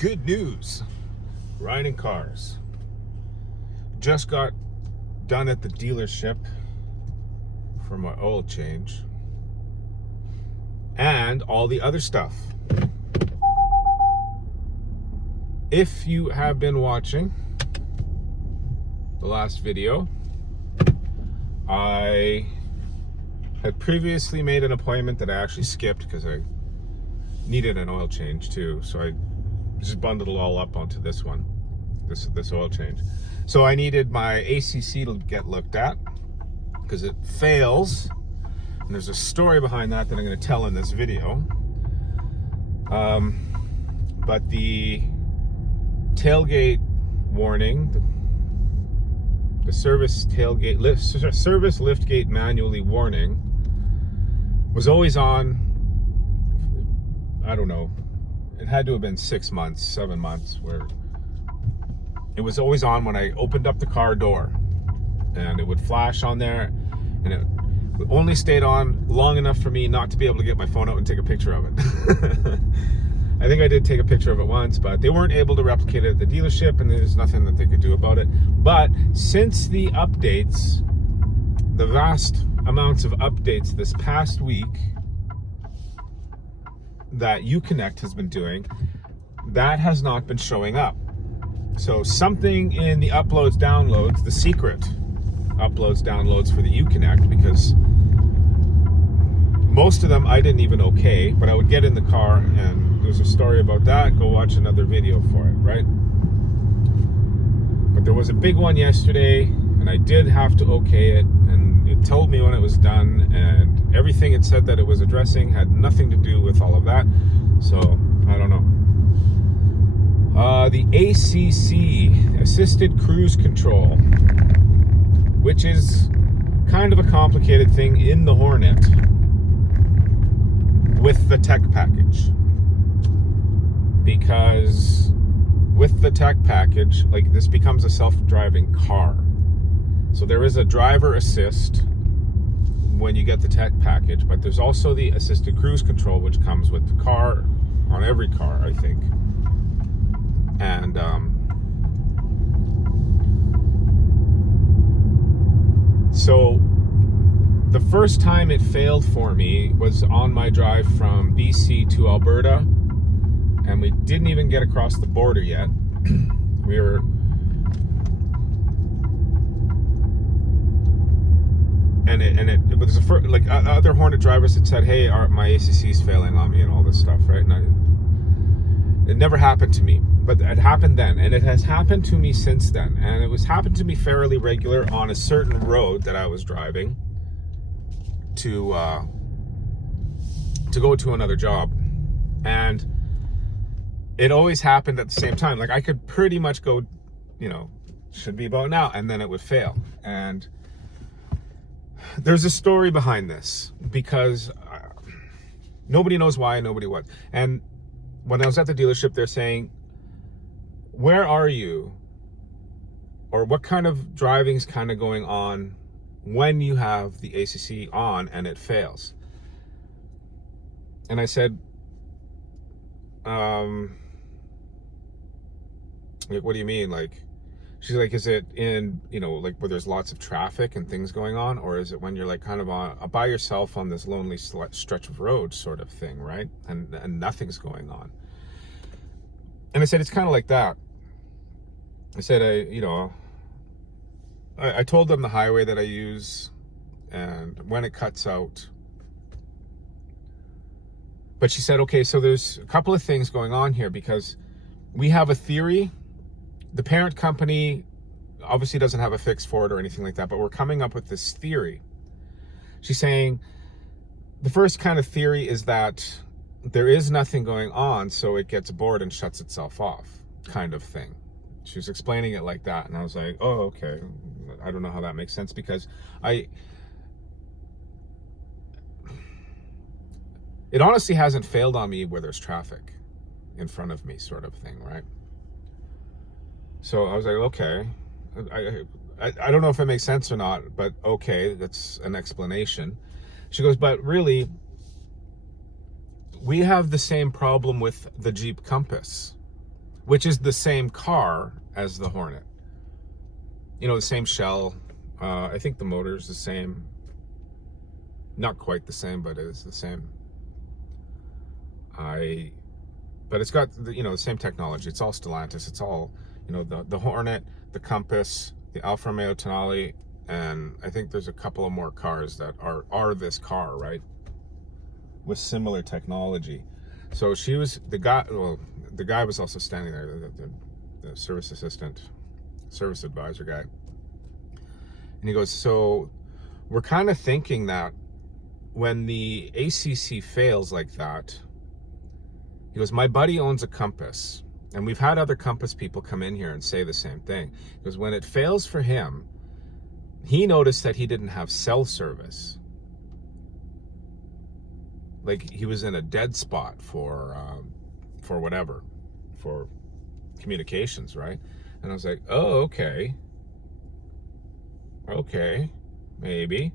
Good news. Riding cars. Just got done at the dealership for my oil change. And all the other stuff. If you have been watching the last video, I had previously made an appointment that I actually skipped because I needed an oil change too. So I just bundled it all up onto this one, this oil change. So I needed my ACC to get looked at because it fails. And there's a story behind that I'm going to tell in this video. But the tailgate warning, the service liftgate manually warning was always on. I don't know. It had to have been 6 months, 7 months, where it was always on when I opened up the car door, and it would flash on there, and it only stayed on long enough for me not to be able to get my phone out and take a picture of it. I think I did take a picture of it once, but they weren't able to replicate it at the dealership, and there's nothing that they could do about it. But since the updates, the vast amounts of updates this past week that Uconnect has been doing, that has not been showing up. So something in the uploads, downloads, the secret uploads, downloads for the Uconnect, because most of them I didn't even okay, but I would get in the car and there's a story about that. Go watch another video for it, right? But there was a big one yesterday and I did have to okay it, and it told me when it was done, and everything it said that it was addressing had nothing to do with all of that. So I don't know. The ACC, Assisted Cruise Control, which is kind of a complicated thing in the Hornet with the tech package. Because with the tech package, like, this becomes a self-driving car. So there is a driver assist when you get the tech package, but there's also the assisted cruise control, which comes with the car, on every car, I think. And so the first time it failed for me was on my drive from BC to Alberta, and we didn't even get across the border yet. We were and it was the first, like, other Hornet drivers had said, hey, my ACC is failing on me and all this stuff, right? And it never happened to me, but it happened then, and it has happened to me since then. And it was happened to me fairly regular on a certain road that I was driving to go to another job, and it always happened at the same time. Like, I could pretty much go, should be about now, and then it would fail. And there's a story behind this, because nobody knows why, nobody what. And when I was at the dealership, they're saying, where are you, or what kind of driving's kind of going on when you have the ACC on and it fails? And I said, like, what do you mean? Like, she's like, is it in, like, where there's lots of traffic and things going on, or is it when you're, like, kind of by yourself on this lonely stretch of road sort of thing, right? And nothing's going on. And I said, it's kind of like that. I said, I told them the highway that I use and when it cuts out. But she said, okay, so there's a couple of things going on here, because we have a theory. The parent company obviously doesn't have a fix for it or anything like that, but we're coming up with this theory. She's saying the first kind of theory is that there is nothing going on, so it gets bored and shuts itself off, kind of thing. She was explaining it like that, and I was like, oh, okay. I don't know how that makes sense, because it honestly hasn't failed on me where there's traffic in front of me, sort of thing, right? So I was like, okay, I don't know if it makes sense or not, but okay, that's an explanation. She goes, but really, we have the same problem with the Jeep Compass. which is the same car as the Hornet. You know, the same shell. I think the motor is the same. Not quite the same, but it is the same. But it's got the same technology. It's all Stellantis. It's all the Hornet, the Compass, the Alfa Romeo Tonale, and I think there's a couple of more cars that are this car, right? With similar technology. So she was the guy. Well, the guy was also standing there. The service assistant, service advisor guy, and he goes, "So we're kind of thinking that when the ACC fails like that." He goes, my buddy owns a Compass, and we've had other Compass people come in here and say the same thing. Because when it fails for him, he noticed that he didn't have cell service. Like he was in a dead spot for whatever, for communications, right? And I was like, oh, okay, maybe.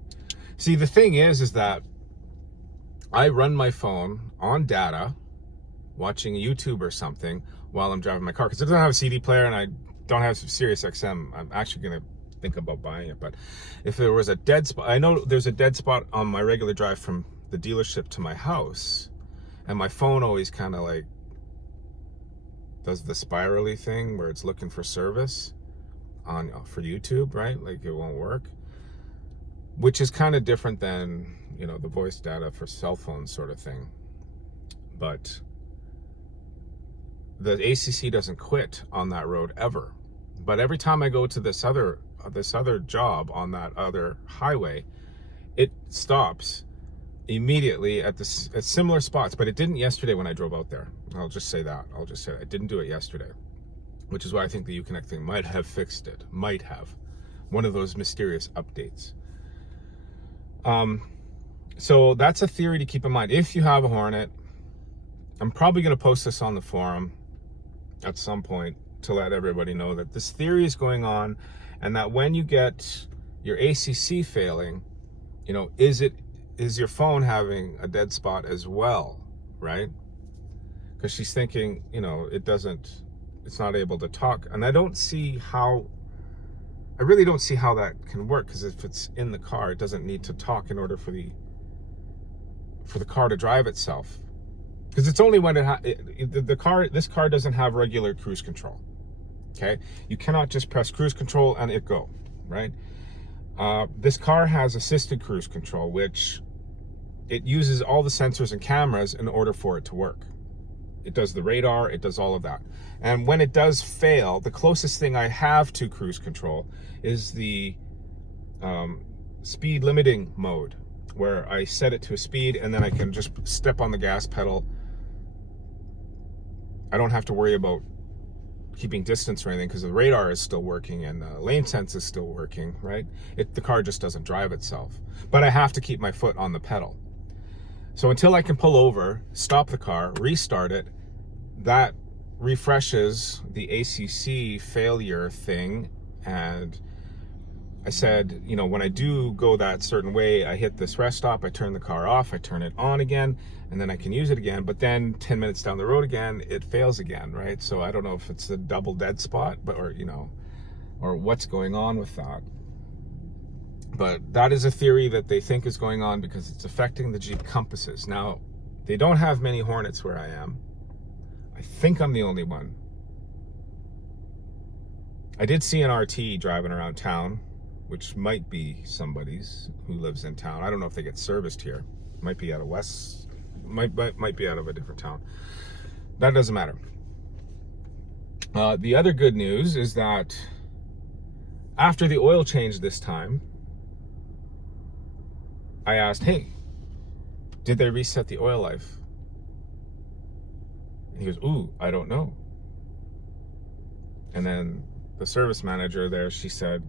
See, the thing is that I run my phone on data, watching YouTube or something while I'm driving my car, because it doesn't have a CD player and I don't have Sirius XM. I'm actually going to think about buying it. But if there was a dead spot, I know there's a dead spot on my regular drive from the dealership to my house, and my phone always kind of like does the spirally thing where it's looking for service for YouTube, right? Like it won't work, which is kind of different than the voice data for cell phones sort of thing. But the ACC doesn't quit on that road ever. But every time I go to this other job on that other highway, it stops immediately at similar spots. But it didn't yesterday when I drove out there. I'll just say that. I didn't do it yesterday, which is why I think the Uconnect thing might have fixed it. Might have. One of those mysterious updates. So that's a theory to keep in mind. If you have a Hornet, I'm probably going to post this on the forum at some point to let everybody know that this theory is going on, and that when you get your ACC failing, is your phone having a dead spot as well, right? Because she's thinking, it's not able to talk, and I really don't see how that can work, because if it's in the car, it doesn't need to talk in order for the car to drive itself. Because it's only when this car doesn't have regular cruise control. Okay, you cannot just press cruise control and it go, right? This car has assisted cruise control, which it uses all the sensors and cameras in order for it to work. It does the radar, it does all of that. And when it does fail, the closest thing I have to cruise control is the speed limiting mode, where I set it to a speed and then I can just step on the gas pedal. I don't have to worry about keeping distance or anything, because the radar is still working and the lane sense is still working, right? The car just doesn't drive itself. But I have to keep my foot on the pedal. So until I can pull over, stop the car, restart it, that refreshes the ACC failure thing. And I said, when I do go that certain way, I hit this rest stop, I turn the car off, I turn it on again, and then I can use it again. But then 10 minutes down the road again, it fails again, right? So I don't know if it's a double dead spot, or what's going on with that. But that is a theory that they think is going on because it's affecting the Jeep Compasses. Now, they don't have many Hornets where I am. I think I'm the only one. I did see an RT driving around town, which might be somebody's who lives in town. I don't know if they get serviced here. Might be out of might be out of a different town. That doesn't matter. The other good news is that after the oil change this time, I asked, hey, did they reset the oil life? And he goes, ooh, I don't know. And then the service manager there, she said,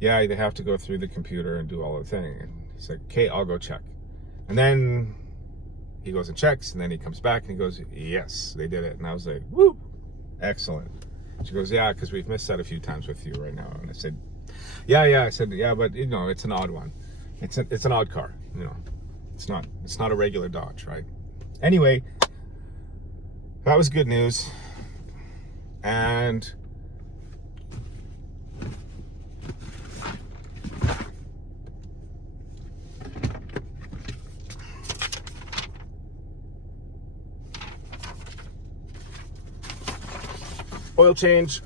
yeah, they have to go through the computer and do all the thing. And he's like, okay, I'll go check. And then he goes and checks, and then he comes back and he goes, yes, they did it. And I was like, woo, excellent. She goes, yeah, because we've missed that a few times with you right now. And I said, yeah. I said, yeah, but it's an odd one. It's an odd car. It's not a regular Dodge, right? Anyway, that was good news. and oil change,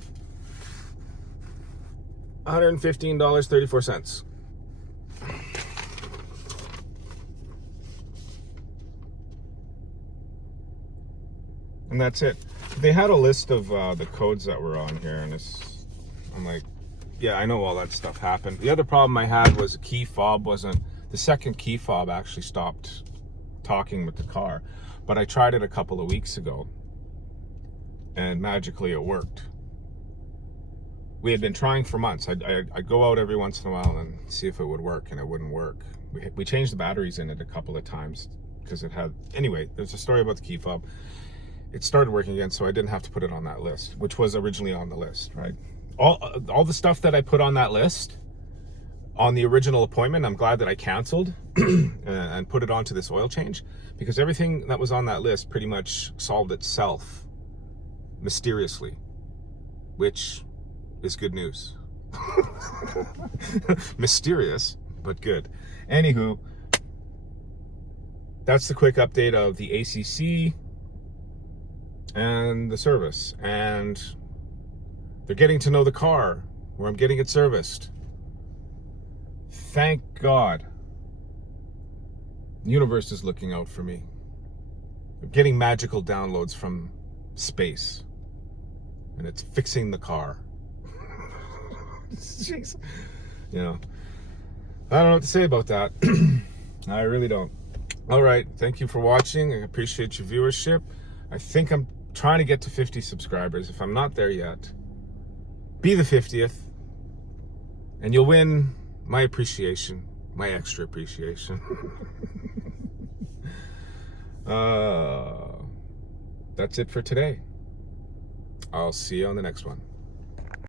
$115.34. And that's it. They had a list of the codes that were on here, and I'm like, yeah, I know all that stuff happened. The other problem I had was the key fob the second key fob actually stopped talking with the car. But I tried it a couple of weeks ago, and magically it worked. We had been trying for months. I'd go out every once in a while and see if it would work, and it wouldn't work. We changed the batteries in it a couple of times because it had... Anyway, there's a story about the key fob. It started working again, so I didn't have to put it on that list, which was originally on the list, right? All the stuff that I put on that list on the original appointment, I'm glad that I canceled and put it onto this oil change, because everything that was on that list pretty much solved itself mysteriously, which is good news. Mysterious, but good. Anywho, that's the quick update of the ACC and the service, and they're getting to know the car where I'm getting it serviced. Thank God. The universe is looking out for me. I'm getting magical downloads from space, and it's fixing the car. Jeez. You know, I don't know what to say about that. I really don't. All right, thank you for watching. I appreciate your viewership. I think I'm trying to get to 50 subscribers. If I'm not there yet, be the 50th, and you'll win my appreciation, my extra appreciation. That's it for today. I'll see you on the next one.